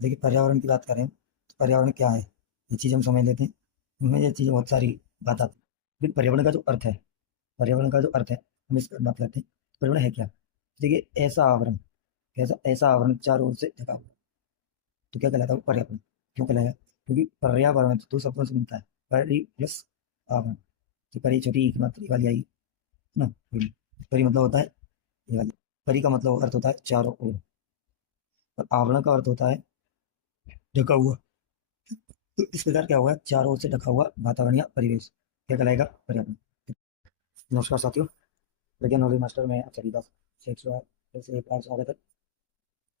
देखिए, पर्यावरण की बात करें तो पर्यावरण क्या है, ये चीज़ हम समझ लेते हैं। इनमें ये चीज़ें बहुत सारी बात आती है। लेकिन पर्यावरण का जो अर्थ है, पर्यावरण का जो अर्थ है, हम इस पर बात करते हैं। पर्यावरण है क्या? देखिए, ऐसा आवरण, कैसा ऐसा आवरण चारों ओर से ढका हुआ, तो क्या कहलाता है वो? पर्यावरण। क्यों कहलाया? क्योंकि पर्यावरण तो दो शब्दों से मिलता है, परि प्लस आवरण। तो परी छोटी एक मात्र ये वाली आई ना, परी। परी मतलब होता है ये वाली। परी का मतलब अर्थ होता है चारों ओर, और आवरण का अर्थ होता है ढका हुआ। तो इस प्रकार क्या हुआ? चारों ओर से ढका हुआ वातावरण या परिवेश क्या कहलाएगा? पर्यावरण। नमस्कार साथियों, विज्ञान नॉलेज मास्टर में आप सभी का फिर से एक बार स्वागत है।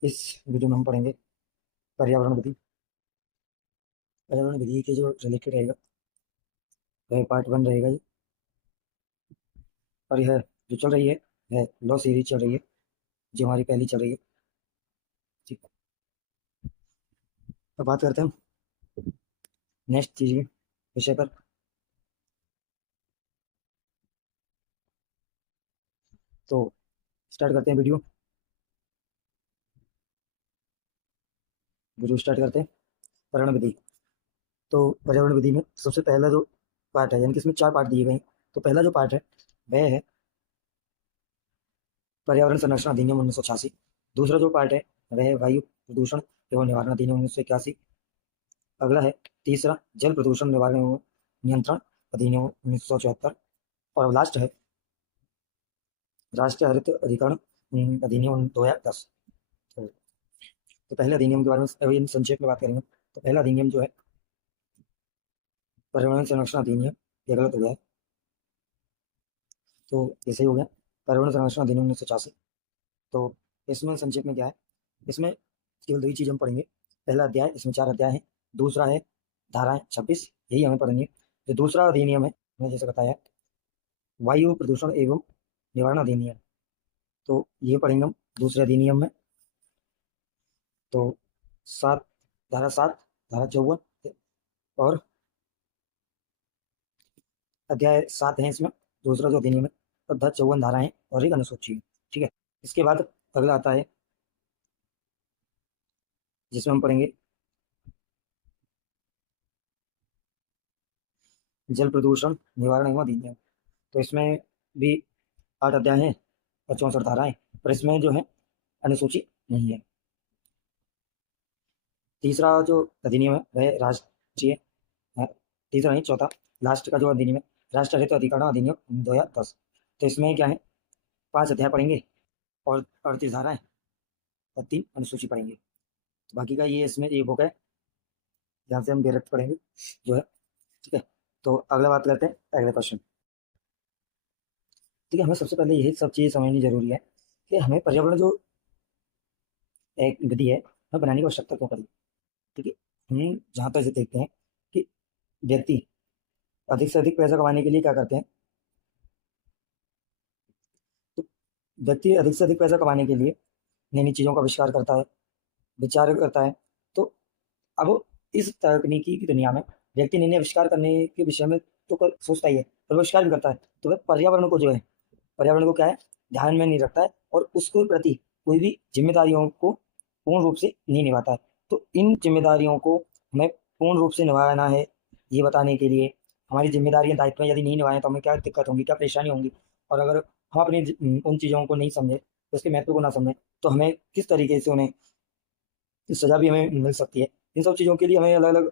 इस वीडियो में हम पढ़ेंगे पर्यावरण विधि। पर्यावरण विधि के जो रिलेटेड रहेगा वह पार्ट 1 रहेगा ये। और यह जो चल रही है वह लॉ सीरीज चल रही है, जो हमारी पहली चल रही है। ठीक। अब बात करते हैं नेक्स्ट चीज के विषय पर। तो स्टार्ट करते हैं वीडियो। वीडियो स्टार्ट करते हैं। पर्यावरण विधि। तो पर्यावरण विधि में सबसे पहला जो पार्ट है, यानी कि इसमें 4 पार्ट दिए गए हैं। तो पहला जो पार्ट है वह है पर्यावरण संरक्षण अधिनियम 1986। दूसरा जो पार्ट है वह है वायु प्रदूषण एवं निवारण अधिनियम 1981। अगला है तीसरा जल प्रदूषण निवारण एवं नियंत्रण अधिनियम 1974। और लास्ट है राष्ट्रीय हरित अधिकरण अधिनियम 2010। तो, तो पहले अधिनियम के बारे में अभी संक्षेप में बात करेंगे। तो पहला अधिनियम जो है पर्यावरण संरक्षण अधिनियम, ये गलत हो गया है, तो ये सही हो गया। पर्यावरण संरक्षण अधिनियम 1986। तो इसमें संक्षेप में क्या है, इसमें केवल 2 ही चीज़ हम पढ़ेंगे। पहला अध्याय, इसमें 4 अध्याय हैं। दूसरा है धाराएं 26, यही हमें पढ़नी है। जो दूसरा अधिनियम है, मैंने जैसे बताया, वायु प्रदूषण एवं निवारण अधिनियम, तो ये पढ़ेंगे हम दूसरे अधिनियम में। तो 7, धारा 7, धारा 54 और अध्याय 7 है इसमें, दूसरा जो अधिनियम है। और 10 54 धारा है और एक अनुसूची है। ठीक है। इसके बाद अगला आता है जिसमें हम पढ़ेंगे जल प्रदूषण निवारण एवं अधिनियम। तो इसमें भी 8 अध्याय हैं और 64 धाराएं, पर इसमें जो है अनुसूची नहीं है। तीसरा जो अधिनियम है वह राष्ट्रीय है, तीसरा नहीं, चौथा लास्ट का जो अधिनियम है, राष्ट्रीय हरित अधिकरण अधिनियम 2010। तो इसमें क्या है, 5 अध्याय पढ़ेंगे और 38 धाराएं और 3 अनुसूची पढ़ेंगे। तो बाकी का ये इसमें एक बुक है जहाँ से हम डायरेक्ट पढ़ेंगे जो है। ठीक है। तो अगला बात करते हैं अगले क्वेश्चन। ठीक है, हमें सबसे पहले यही सब चीज़ समझनी जरूरी है कि हमें पर्यावरण जो एक विधि है हमें बनाने की आवश्यकता क्यों पड़ी। ठीक है। हम जहाँ तक से देखते हैं कि व्यक्ति अधिक से अधिक पैसा कमाने के लिए क्या करते हैं, तो व्यक्ति अधिक से अधिक पैसा कमाने के लिए नई नई चीज़ों का आविष्कार करता है, विचार करता है। तो अब इस तकनीकी की दुनिया में व्यक्ति नए नए आविष्कार करने के विषय में तो सोचता ही है, और वो आविष्कार भी करता है। तो वह पर्यावरण को जो है, पर्यावरण को क्या है, ध्यान में नहीं रखता है, और उसके प्रति कोई भी जिम्मेदारियों को पूर्ण रूप से नहीं निभाता है। तो इन जिम्मेदारियों को हमें पूर्ण रूप से निभाना है, ये बताने के लिए हमारी जिम्मेदारियां दायित्व यदि नहीं निभाएं तो हमें क्या दिक्कत होंगी, क्या परेशानी होंगी। और अगर हम अपनी उन चीज़ों को नहीं समझे, उसके महत्व को ना समझें, तो हमें किस तरीके से उन्हें सजा भी हमें मिल सकती है। इन सब चीज़ों के लिए हमें अलग अलग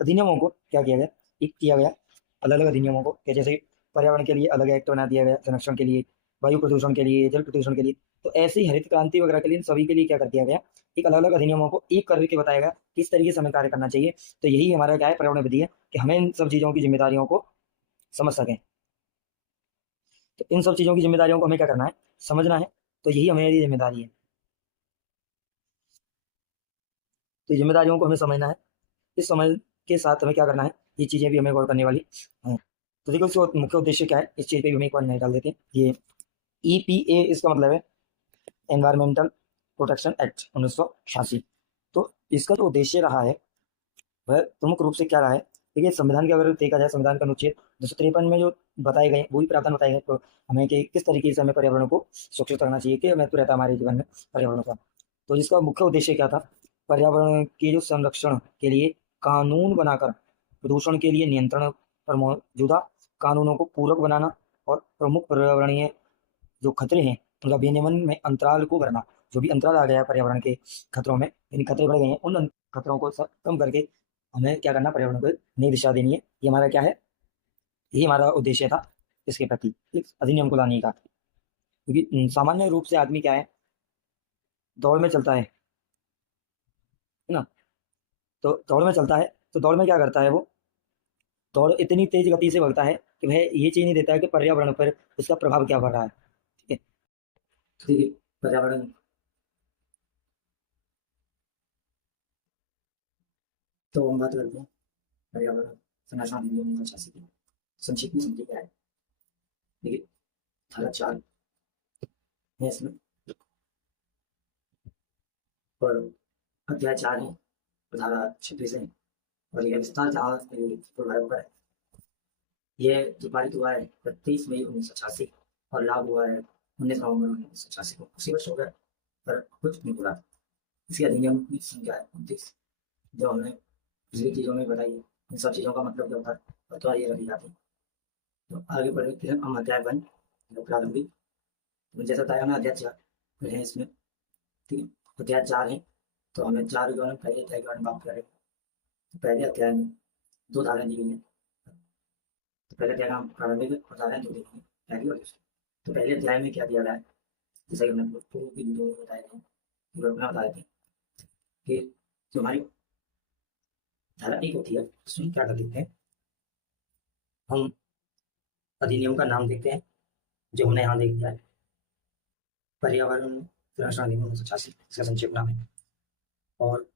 अधिनियमों को क्या किया गया, एक किया गया अलग अलग अधिनियमों को, कि जैसे पर्यावरण के लिए अलग एक्ट बना दिया गया, संरक्षण के लिए, वायु प्रदूषण के लिए, जल प्रदूषण के लिए। तो ऐसे ही हरित क्रांति वगैरह के लिए इन सभी के लिए क्या कर दिया गया, एक अलग अलग अधिनियमों को एक करके बताया गया किस तरीके से हमें कार्य करना चाहिए। तो यही हमारा क्या है, पर्यावरण विधि है, कि हमें इन सब चीज़ों की जिम्मेदारियों को समझ सकें। तो इन सब चीज़ों की जिम्मेदारियों को हमें क्या करना है, समझना है। तो यही हमारी जिम्मेदारी है। तो जिम्मेदारियों को हमें समझना है। इस समझ के साथ हमें क्या करना है, ये चीज़ें भी हमें गौर करने वाली हैं। तो देखो इसका मुख्य उद्देश्य क्या है, इस चीज़ पे भी हम एक बार नजर डाल देते हैं। ये EPA, इसका मतलब है एनवायरमेंटल प्रोटेक्शन एक्ट 1986। तो इसका जो उद्देश्य रहा है वह प्रमुख रूप से क्या रहा है। देखिए, संविधान के अगर देखा जाए, संविधान का अनुच्छेद 253 में जो बताए गए वही प्रावधान बताए गए तो हमें कि किस तरीके से हमें पर्यावरण को सुरक्षित रखना चाहिए, कि महत्व रहता है हमारे जीवन में पर्यावरण का। तो इसका मुख्य उद्देश्य क्या था, पर्यावरण के जो संरक्षण के लिए कानून बनाकर प्रदूषण के लिए नियंत्रण पर मौजूदा कानूनों को पूरक बनाना और प्रमुख पर्यावरणीय जो खतरे हैं उनका विनियमन में अंतराल को भरना। जो भी अंतराल आ गया है पर्यावरण के खतरों में, यानी खतरे बढ़ गए हैं, उन खतरों को कम करके हमें क्या करना, पर्यावरण को नई दिशा देनी है। ये हमारा क्या है, ये हमारा उद्देश्य था इसके प्रति इस अधिनियम को लाने का। क्योंकि सामान्य रूप से आदमी क्या है, दौड़ में चलता है ना। तो दौड़ में चलता है, तो दौड़ में क्या करता है वो, दौड़ इतनी तेज गति से भगता है कि वह ये चीज नहीं देता है कि पर्यावरण पर उसका प्रभाव क्या पड़ रहा है। ठीक है, ठीक है, पर्यावरण। तो हम बात करते हैं पर्यावरण संरक्षण अधिनियम 1986 की। संक्षिप्त में समझिए क्या है। देखिए, धारा 4 है इसमें, और अध्याय 4 है, और धारा 26 है, और यह विस्तार जहाँ भारत पर है। यह जो पारित हुआ है 31 मई 1986 और लागू हुआ है 19 नवंबर 1986 को। उसी वर्ष हो गया, पर कुछ नहीं बोला। इसके अधिनियम की संख्या है 29, जो हमने पिछली चीज़ों में बताई है। इन सब चीज़ों का मतलब क्या होता है, और तो ये रही जाती है। तो आगे बढ़ते हैं हम अध्याय 1, जो प्रारंभिक, जैसा बताया हमने अध्याय 4 है इसमें। ठीक है, अध्याय 4 है, तो हमें 4 जो है पहले अध्याय के बारे में बात करें। तो पहले अध्याय में 2 धाराएं दी गई हैं। तो पहले अध्याय का नाम प्रारंभिक है, और धाराएं 2 दी गई हैं, पहली और दूसरी। तो पहले अध्याय में क्या दिया गया है, जैसा कि हमने पूर्व की वीडियो में बताया था, बताए थे कि जो हमारी धारा 1 होती है उसमें क्या कर देते हैं, हम अधिनियम का नाम देखते हैं, जो हमने यहाँ देख लिया है, पर्यावरण संरक्षण अधिनियम 1986, इसका संक्षिप्त नाम है। और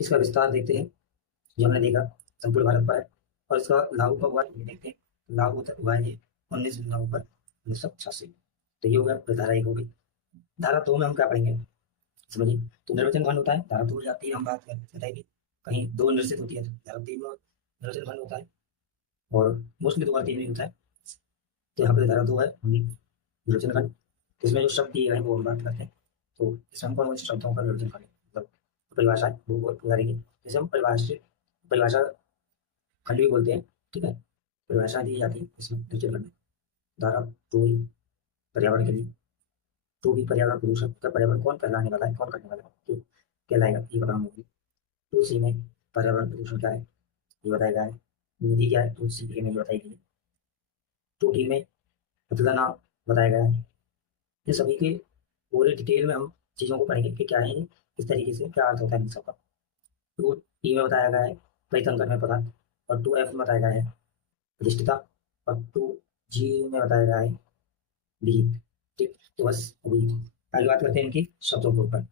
इसका विस्तार देखते हैं, जो हमने देखा संपूर्ण भारत पर है। और इसका लागू कब हुआ ये देखते हैं। लागू हुआ है ये 19 नवंबर 1986। तो ये हो गया, धारा 1 हो गई। धारा 2 में हम क्या पढ़ेंगे, समझिए। तो निर्वचन खंड होता है, धारा 2 या 3 हम बात बताएंगे। कहीं 2 निर्देशित होती है तो धारा 3 में निर्वचन खंड होता है, और मोस्टली 2 बार 3 में होता है। तो यहाँ पे धारा 2 है निर्वचन खंड, इसमें जो शब्द दिए गए हैं वो हम बात करते हैं। तो इसमें हम कौन से शब्दों का निर्वचन खंड, मतलब परिभाषा वो करेंगे। जैसे हम परिभाषा खंड भी बोलते हैं। ठीक है, परिभाषा दी जाती है इसमें निर्वचन खंड में। धारा 2 पर्यावरण के लिए, तो भी पर्यावरण प्रदूषण का पर्यावरण कौन कहलाने वाला है, कौन करने वाला है, तो कहलाएगा, ये बताना होगी। 2C में पर्यावरण प्रदूषण क्या है ये बताया गया है। विधि क्या है 2C में बताई गई है। 2D में मतदाना बताया गया है। ये सभी के पूरे डिटेल में हम चीज़ों को पढ़ेंगे कि क्या है ये, किस तरीके से क्या अर्थ होता है इन सबका। 2E में बताया गया है परितंत्र में पदार्थ, और 2F में बताया गया है प्रतिष्ठिता, और 2G में बताया गया है विहित। ठीक, तो बस अभी आगे बात करते हैं इनकी शब्दों के ऊपर।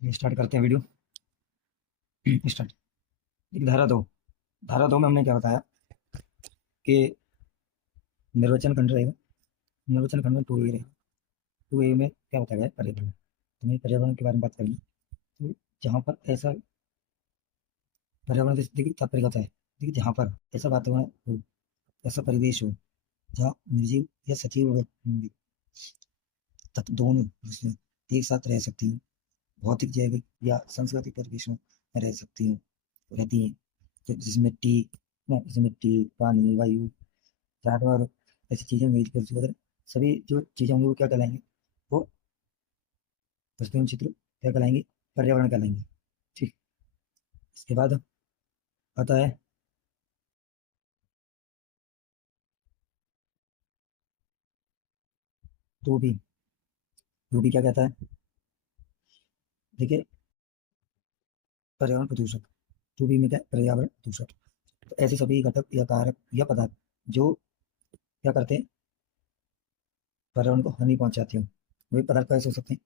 स्टार्ट करते हैं वीडियो। स्टार्ट। धारा 2, धारा 2 में हमने क्या बताया कि निर्वचन खंड रहेगा, निर्वचन खंड में 2A रहेगा। 2A में क्या बताया गया है, पर्यावरण। तो मैं पर्यावरण के बारे में बात करेंगे। तो जहाँ पर ऐसा पर्यावरण से देखिए तात्पर्य होता है, देखिए जहाँ पर ऐसा वातावरण हो, ऐसा परिवेश हो जहाँ निर्जीव या सजीव तत्व दोनों जिसमें एक साथ रह सकती हैं, भौतिक जैविक या सांस्कृतिक परिवेशों में रह सकती हैं, रहती हैं। जैसे मिट्टी ना, जैसे मिट्टी, पानी, वायु, जानवर, ऐसी चीज़ें मिल कर अगर सभी जो चीज़ें होंगी वो क्या कहलाएंगे, वो वस्तुएं चित्र क्या कहलाएंगे, पर्यावरण कहलाएंगे। ठीक, इसके बाद आता है 2B। 2B क्या कहता है, देखिए पर्यावरण प्रदूषक। 2B में क्या है? पर्यावरण प्रदूषक। तो ऐसे सभी घटक या कारक या पदार्थ जो क्या करते हैं, पर्यावरण को हानि पहुंचाते हैं। वही पदार्थ कैसे हो सकते हैं,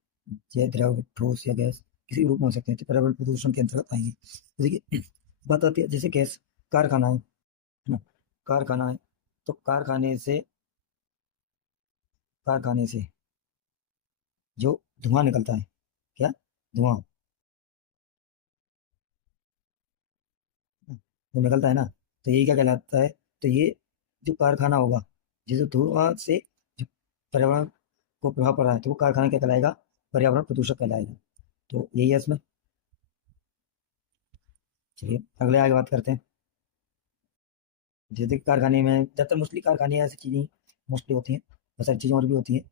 जय द्रव ठोस या गैस, किसी भी रूप में हो सकते हैं, तो पर्यावरण प्रदूषण के अंतर्गत आएंगे। जैसे कि बात आती है, जैसे गैस, कारखाना है ना, कारखाना है, तो कारखाने से जो धुआं निकलता है, क्या धुआं, जो निकलता है ना, तो ये क्या कहलाता है? तो ये जो कारखाना होगा, जिस धुआं से जो पर्यावरण को प्रभाव पड़ रहा है, तो वो कारखाना क्या कहलाएगा? पर्यावरण प्रदूषक कहलाएगा। तो यही है इसमें। चलिए अगले आगे बात करते हैं। जैसे कि कारखाने में ज़्यादातर मोस्टली कारखाने ऐसी चीज़ें मोस्टली होती हैं, बहुत सारी चीज़ें और भी होती हैं,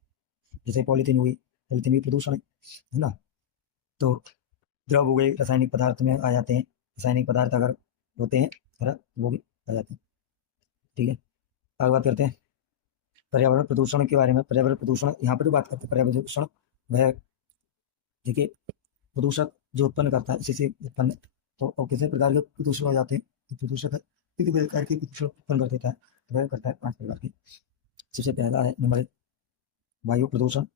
जैसे पॉलीथीन हुई, पॉलीथीन भी प्रदूषण है ना। तो द्रव हो गए, रासायनिक पदार्थ में आ जाते हैं, रासायनिक पदार्थ अगर होते हैं खराब वो भी आ जाते हैं। ठीक है, आगे बात करते हैं पर्यावरण प्रदूषण के बारे में। पर्यावरण प्रदूषण यहाँ पर जो बात करते हैं पर्यावरण प्रदूषण, वह देखिए प्रदूषक जो उत्पन्न करता है, इसी से उत्पन्न, तो और किसी प्रकार के प्रदूषण हो जाते हैं। तो प्रदूषक है किसी प्रकार के प्रदूषण उत्पन्न कर देता है, तो वह करता है 5 प्रकार के। सबसे पहला है नंबर 1 वायु प्रदूषण।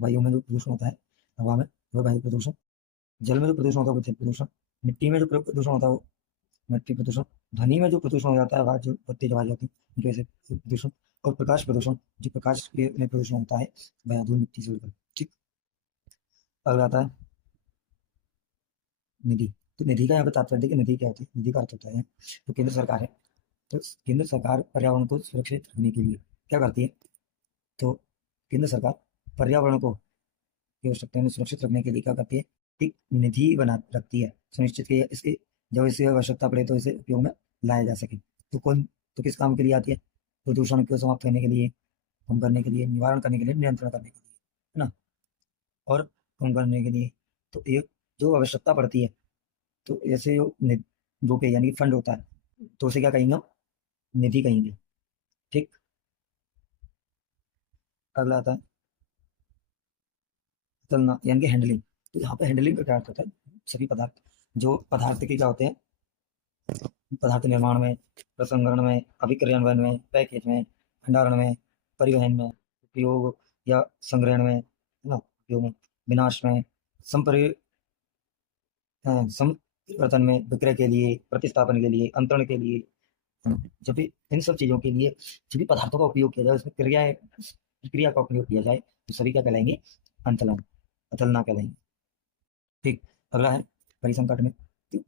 वायु में जो प्रदूषण होता है, हवा में, वह वायु प्रदूषण। जल में जो प्रदूषण होता है वो जल प्रदूषण। मिट्टी में जो प्रदूषण होता है वो मिट्टी प्रदूषण। ध्वनि में जो प्रदूषण हो जाता है, आवाज जो तेज आवाज होती है उनकी वजह से प्रदूषण। और प्रकाश प्रदूषण, जो प्रकाश के में प्रदूषण होता है वह धूल मिट्टी से उड़कर। ठीक, अगला आता है निधि। तो निधि का यहाँ पे तात्पर्य देखिए, निधि क्या होती है? निधि का अर्थ होता है तो केंद्र सरकार है, तो केंद्र सरकार पर्यावरण को सुरक्षित रखने के लिए क्या करती है? तो केंद्र सरकार पर्यावरण को की आवश्यकता में सुरक्षित रखने के लिए क्या करती है? एक निधि बना रखती है, सुनिश्चित की इसकी जब इसे आवश्यकता पड़े तो इसे उपयोग में लाया जा सके। तो कौन, तो किस काम के लिए आती है? प्रदूषण को समाप्त करने के लिए, कम करने के लिए, निवारण करने के लिए, नियंत्रण करने के लिए, है ना, और कम करने के लिए। तो एक जो आवश्यकता पड़ती है, तो ऐसे जो के यानी फंड होता है, तो उसे क्या कहेंगे? निधि कहेंगे। ठीक, अगला आता है चलना यानी कि हैंडलिंग। तो यहाँ पे हैंडलिंग का क्या अर्थ होता है? सभी पदार्थ, जो पदार्थ के क्या होते हैं, पदार्थ निर्माण में, प्रसंस्करण में, अभिक्रयण में, पैकेज में, भंडारण में, परिवहन में, उपयोग या संग्रहण में, है ना, उपयोग में, विनाश में, संपरि संपरिवर्तन में, विक्रय के लिए, प्रतिस्थापन के लिए, अंतरण के लिए, जब भी इन सब चीजों के लिए जब भी पदार्थों का उपयोग किया जाए, उसमें क्रियाएं, प्रक्रिया का उपयोग किया जाए, तो सभी क्या कहलाएंगे? अंतलन, अतलना कहलाएंगे। ठीक, अगला है परिसंकट में। तो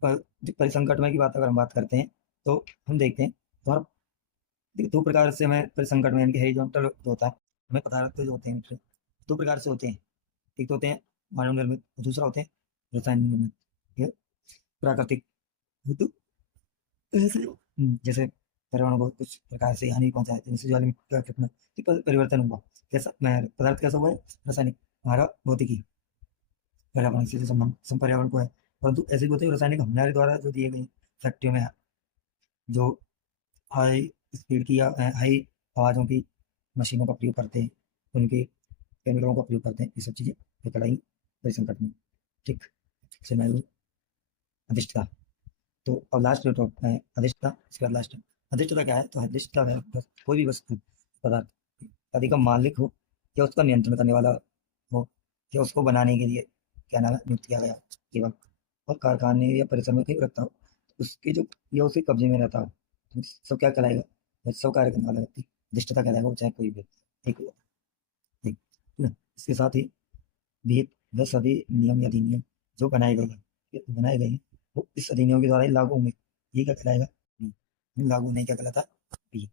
परिसंकट में की बात अगर हम बात करते हैं, तो हम देखते हैं तो देखिए, दो प्रकार से हमें परिसंकट में यानी कि हॉरिजॉन्टल होता है, हमें पदार्थ जो होते हैं दो प्रकार से होते हैं। एक तो होते हैं मानव निर्मित, दूसरा होते हैं रसायन निर्मित। ठीक है? प्राकृतिक तो जैसे पर्यावरण को कुछ प्रकार से हानि पहुंचाए, जैसे ज्वालामुखी का घटना, कि परिवर्तन हुआ, कैसा पदार्थ कैसा हुआ है? रासायनिक, हमारा भौतिकी पर्यावरण से संबंध पर्यावरण को है। परंतु ऐसे भी होते हैं रासायनिक हमारे द्वारा जो दिए गए फैक्ट्रियों में जो हाई स्पीड की या हाई आवाज़ों की मशीनों का प्रयोग करते हैं, उनके केमिकलों का प्रयोग करते हैं, ये सब चीज़ें पकड़ाई परिसंकट में। ठीक, से मैं अधिष्ठता। तो अब लास्ट जो टॉप है अधिष्ठता, इसके बाद लास्ट अधिष्ठता क्या है? तो अधिष्ठता है बस कोई भी वस्तु पदार्थ यदि का मालिक हो या उसका नियंत्रण करने वाला हो या उसको बनाने के लिए क्या नाम है नियुक्त किया गया केवल, और कारखाने या परिसर में कहीं रखता हो, तो उसके जो या उसे कब्जे में रहता हो, तो सब क्या कहलाएगा? बस सब कार्य करने वाला व्यक्ति अधिष्ठता कहलाएगा, वो चाहे कोई भी व्यक्ति। ठीक ठीक है ना? इसके साथ ही विहित वह सभी नियम या अधिनियम जो बनाए गए हैं, ये बनाए गए हैं, वो इस अधिनियम के द्वारा ही लागू होंगे। ये क्या कहलाएगा? लागू नहीं क्या कहलाता? विहित।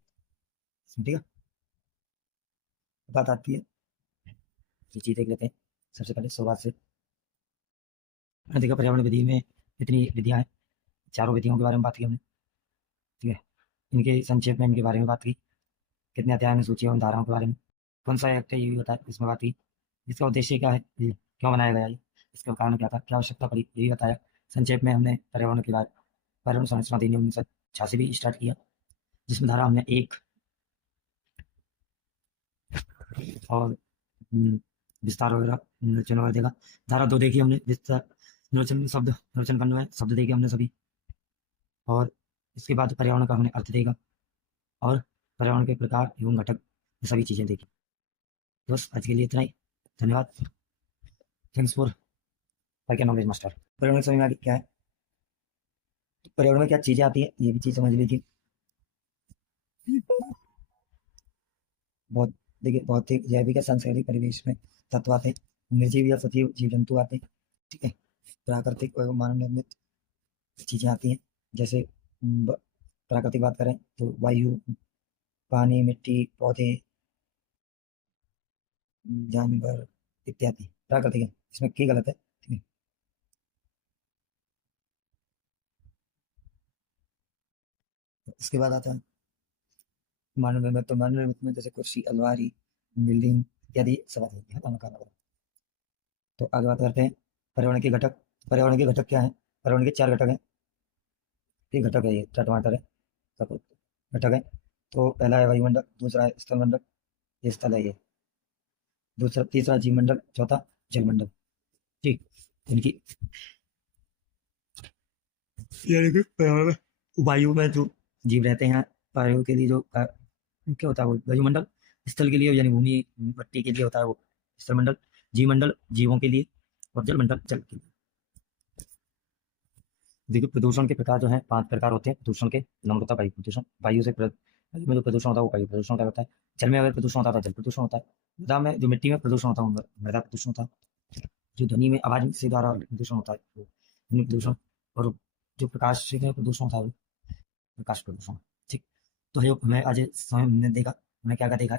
ठीक है, बात आती है ये चीज देख लेते हैं। सबसे पहले शुरुआत से हमने देखा पर्यावरण विधि में कितनी विधियां हैं, चारों विधियों के बारे में बात की हमने। ठीक है, इनके संक्षेप में इनके बारे में बात की, कितने अध्याय में सूची एवं धाराओं के बारे में, कौन सा एक्ट है ये भी बताया, इसमें बात की, इसका उद्देश्य क्या है, ये क्यों बनाया गया, ये इसका कारण क्या था, क्या आवश्यकता पड़ी, ये भी बताया। संक्षेप में हमने पर्यावरण के बारे पर्यावरण संरक्षण अधिनियम 1986 भी स्टार्ट किया, जिसमें धारा हमने 1 और विस्तार वगैरह निर्वचन वगैरह देखा। धारा 2 देखी हमने, विस्तार निर्वचन शब्द निर्वचन करना है, शब्द देखे हमने सभी। और इसके बाद पर्यावरण का हमने अर्थ देखा और पर्यावरण के प्रकार एवं घटक, ये सभी चीज़ें देखी। बस आज के लिए इतना ही, धन्यवाद। थैंक्स फॉर क्या नॉलेज मास्टर। पर्यावरण समझ में आ गया क्या है? तो पर्यावरण में क्या चीज़ें आती है, ये भी चीज़ समझ लीजिए। बहुत देखिए, भौतिक, जैविक या सांस्कृतिक परिवेश में तत्व आते हैं, निर्जीव या सजीव जीव जंतु आते हैं। ठीक है, प्राकृतिक और मानव निर्मित चीजें आती हैं, जैसे प्राकृतिक बात करें तो वायु, पानी, मिट्टी, पौधे, जानवर इत्यादि प्राकृतिक है, इसमें की गलत है, ठीक है। इसके बाद आता है मानव निर्मित। तो मानव निर्मित में जैसे कुर्सी, अलमारी, बिल्डिंग इत्यादि सब आती है ना, मकान वगैरह। तो आगे बात करते हैं पर्यावरण के घटक। पर्यावरण के घटक क्या है? पर्यावरण के 4 घटक हैं। 3 घटक है, ये टमाटर है, सब घटक है। तो पहला है वायुमंडल, दूसरा है स्थलमंडल, ये स्थल है ये, दूसरा तीसरा जीवमंडल, चौथा जलमंडल। ठीक, इनकी यानी कि वायु में जो जीव रहते हैं, वायु के लिए जो क्या होता है वो वायुमंडल, स्थल के लिए यानी भूमि मिट्टी के लिए होता है वो स्थलमंडल, जीवमंडल जीवों के लिए, और जलमंडल जल के लिए। देखिए प्रदूषण के प्रकार जो है 5 प्रकार होते हैं प्रदूषण के। नंबर होता है वायु प्रदूषण, वायु में जो प्रदूषण होता है वो वायु प्रदूषण का होता है। जल में अगर प्रदूषण होता है तो जल प्रदूषण होता है। मृदा में जो मिट्टी में प्रदूषण होता है वो मृदा प्रदूषण होता है। जो ध्वनि में आवाज से द्वारा प्रदूषण होता है वो ध्वनि प्रदूषण। और जो प्रकाश से प्रदूषण होता है वो प्रकाश प्रदूषण। ठीक, तो हमें आज समय हमने देखा, हमने क्या क्या देखा।